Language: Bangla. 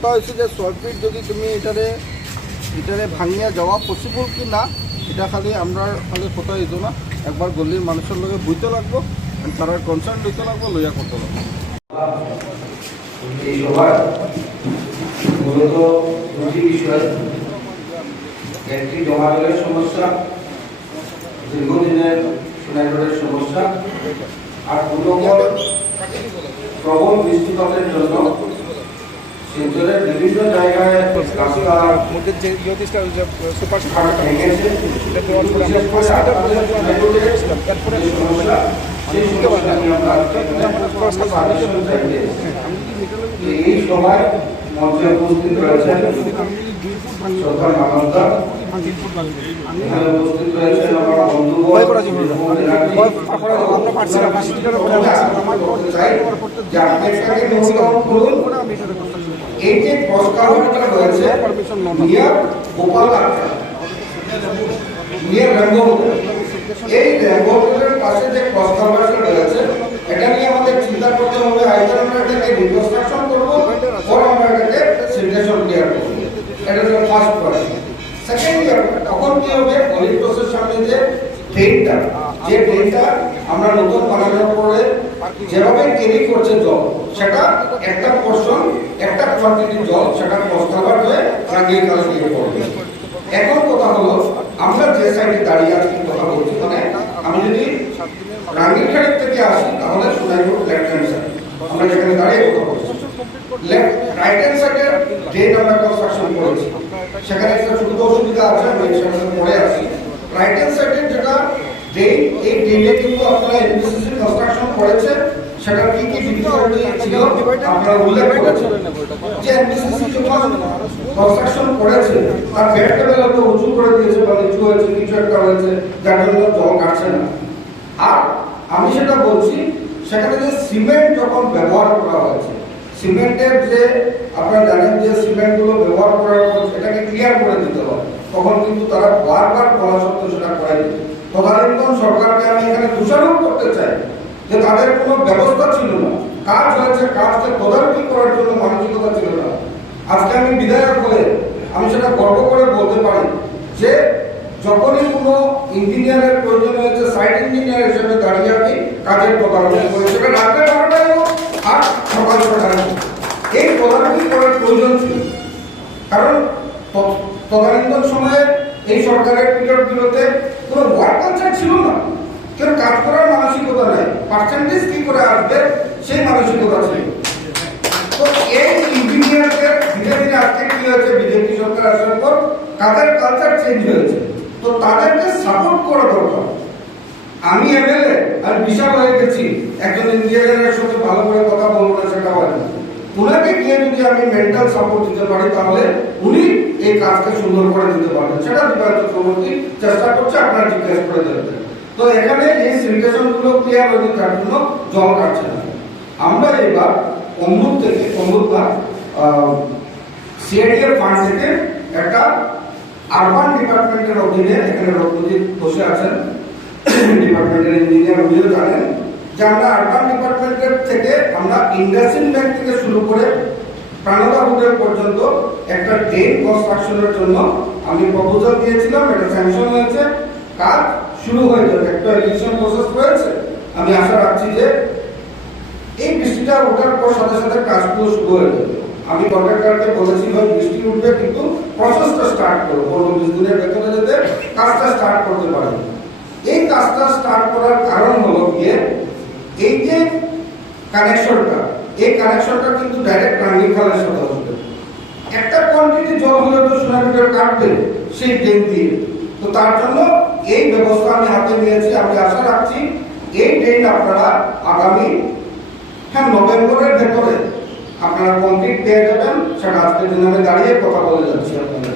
কথা হয়েছে যে ছয় যদি তুমি এটারে এটারে ভাঙিয়া যাওয়া পসিবল কি না, এটা খালি আমরা খালি কথা হইতো না। একবার গল্লির মানুষের লগে বুঝতে লাগবো তারা কনসার্ন লইতে লাগবো, লইয়া করতে লাগবো দীর্ঘদিনের সমস্যা, আর প্রবল বৃষ্টিপাতের জন্য শিলচরের বিভিন্ন জায়গায় মধ্যে যে জ্যোতিষটা সুপার ঘাট ভেঙেছে বিশেষ করে আপনাদের সোনাইগড়ে যে সমস্যা সেই সমস্যা নিয়ে আমরা আজকে এই সভায় মঞ্চে উপস্থিত রয়েছেন। আমরা পারছি না, এই যে প্রস্তাবনাটা রয়েছে নিয়ার গোপাল নিয়ার রেঙ্গোর এই রেঙ্গোরের পাশে যে প্রস্তাবনাটা রয়েছে, এটা নিয়ে আমাদের চিন্তা করতে হবে আইদার আমরা এটাকে রিকনস্ট্রাকশন করব ওর আমরা এটাকে সিগনেশন ক্লিয়ার করব। এটা হলো ফার্স্ট পয়েন্ট সেকেন্ড ইয়ার তখন কি হবে? অলিভ প্রসেস সামনে যে ট্রেনটা যে ট্রেনটা আমরা নতুন বানানোর পরে যেভাবে ক্যারি করছে জল, সেটা একটা পোর্শন একটা কোয়ান্টিটি জল, সেটা প্রস্তাবার হয়ে রাঙ্গির কাজ দিয়ে পড়বে এখন কথা হলো, আমরা যে সাইডে দাঁড়িয়ে আছি, কথা বলছি মানে আমি যদি রাঙ্গির খাড়ির থেকে আসি, তাহলে সোনাইপুর লেফট হ্যান্ড সাইড আমরা যেখানে দাঁড়িয়ে কথা বলছি। রাইট হ্যান্ড সাইডে ড্রেন আমরা কনস্ট্রাকশন করেছি। সেখানে একটা ছোট অসুবিধা আছে, আমি সেখানে পরে আসি। রাইট হ্যান্ড সাইডে যেটা ড্রেন এই ড্রেনে কিন্তু আপনারা কনস্ট্রাকশন করেছে সেটা কি কি ছিল করেছেন যে কনস্ট্রাকশন করেছে, তার উঁচু করে দিয়েছে কিছু একটা হয়েছে, যার না। আর আমি সেটা বলছি, সেখানে যে সিমেন্ট যখন ব্যবহার করা হয়েছে সিমেন্টের যে আপনারা জানেন যে সিমেন্টগুলো ব্যবহার করার পর এটাকে ক্লিয়ার করে দিতে হয়, তখন কিন্তু তারা বারবার বলা সত্ত্বেও সেটা করে দিত তদানীন্তন সরকারকে আমি এখানে দোষারোপ করতে চাই যে তাদের কোনো ব্যবস্থা ছিল না। কাজ হয়েছে, কাজকে তদারকি করার জন্য মানসিকতা ছিল না। আজকে আমি বিধায়ক হয়ে আমি সেটা গর্ব করে বলতে পারি যে যখনই কোনো ইঞ্জিনিয়ারের প্রয়োজন হয়েছে, সাইট ইঞ্জিনিয়ার হিসেবে দাঁড়িয়ে আমি কাজের তদারকি করি। সেটা রাত্রে বারোটায় হোক আর সকাল হোক। এই তদারকি করার প্রয়োজন ছিল। কারণ তদানীন্তন সময়ে এই সরকারের পিরিয়ডগুলোতে কোনো ওয়ার্ক কালচার ছিল না। কেউ কাজ করার মানসিকতা নেই। পার্সেন্টেজ কি করে আসবে, সেই মানসিকতা ছিল। তো এই ইঞ্জিনিয়ারদের ধীরে ধীরে আজকে কি হয়েছে, বিজেপি সরকার আসার পর তাদের কালচার চেঞ্জ হয়েছে। তো তাদেরকে সাপোর্ট করা দরকার। আমি এমএলএ আর বিশাল হয়ে গেছি। একজন ইঞ্জিনিয়ারের সাথে ভালো করে কথা বলব না, সেটা হয় না। উনাকে গিয়ে যদি আমি মেন্টাল সাপোর্ট দিতে পারি, তাহলে উনি এই কাজকে সুন্দর করে দিতে পারবেন। সেটা বিভাগ চক্রবর্তী চেষ্টা করছে, আপনারা জিজ্ঞেস করে দেবেন তো এখানে এই সিলিন্ডেশনগুলো ক্লিয়ার হয়ে যাওয়ার জন্য জল কাটছে না। আমরা এবার অমৃত থেকে অমৃত না সিআইডিএফ ফান্ড থেকে একটা আরবান ডিপার্টমেন্টের অধীনে এখানে রত্নজিৎ বসে আছেন। ডিপার্টমেন্টের ইঞ্জিনিয়ার উনিও জানেন যে আমরা আরবান ডিপার্টমেন্টের থেকে আমরা ইন্ডাস্ট্রিয়াল ব্যাংক থেকে শুরু করে প্রাণদা হোটেল পর্যন্ত একটা ড্রেন কনস্ট্রাকশনের জন্য আমি প্রপোজাল দিয়েছিলাম এটা স্যাংশন হয়েছে। কাজ শুরু হয়ে যাবে, একটা ইলেকশন প্রসেস রয়েছে। আমি আশা রাখছি যে এই বৃষ্টিটা ওঠার পর সাথে সাথে কাজগুলো শুরু হয়ে যাবে। আমি কন্ট্রাক্টরকে বলেছি, ভাই, বৃষ্টি উঠবে কিন্তু প্রসেসটা স্টার্ট করো। পনেরো বিশ দিনের ভেতরে যাতে কাজটা স্টার্ট করতে পারে। এই কাজটা স্টার্ট করার কারণ হলো গিয়ে এই যে কানেকশনটা এই কানেকশনটা কিন্তু ডাইরেক্ট রাঙ্গির খালের সাথে আসবে একটা কোয়ান্টিটি জল হলে তো সোনামিটার কাটবে সেই ড্রেন দিয়ে। তো তার জন্য এই ব্যবস্থা আমি হাতে নিয়েছি, আমি আশা রাখছি এই ড্রেন আপনারা আগামী হ্যাঁ নভেম্বরের ভেতরে আপনারা কমপ্লিট পেয়ে যাবেন। সেটা আজকের দিনে আমি দাঁড়িয়ে কথা বলে যাচ্ছি আপনাদের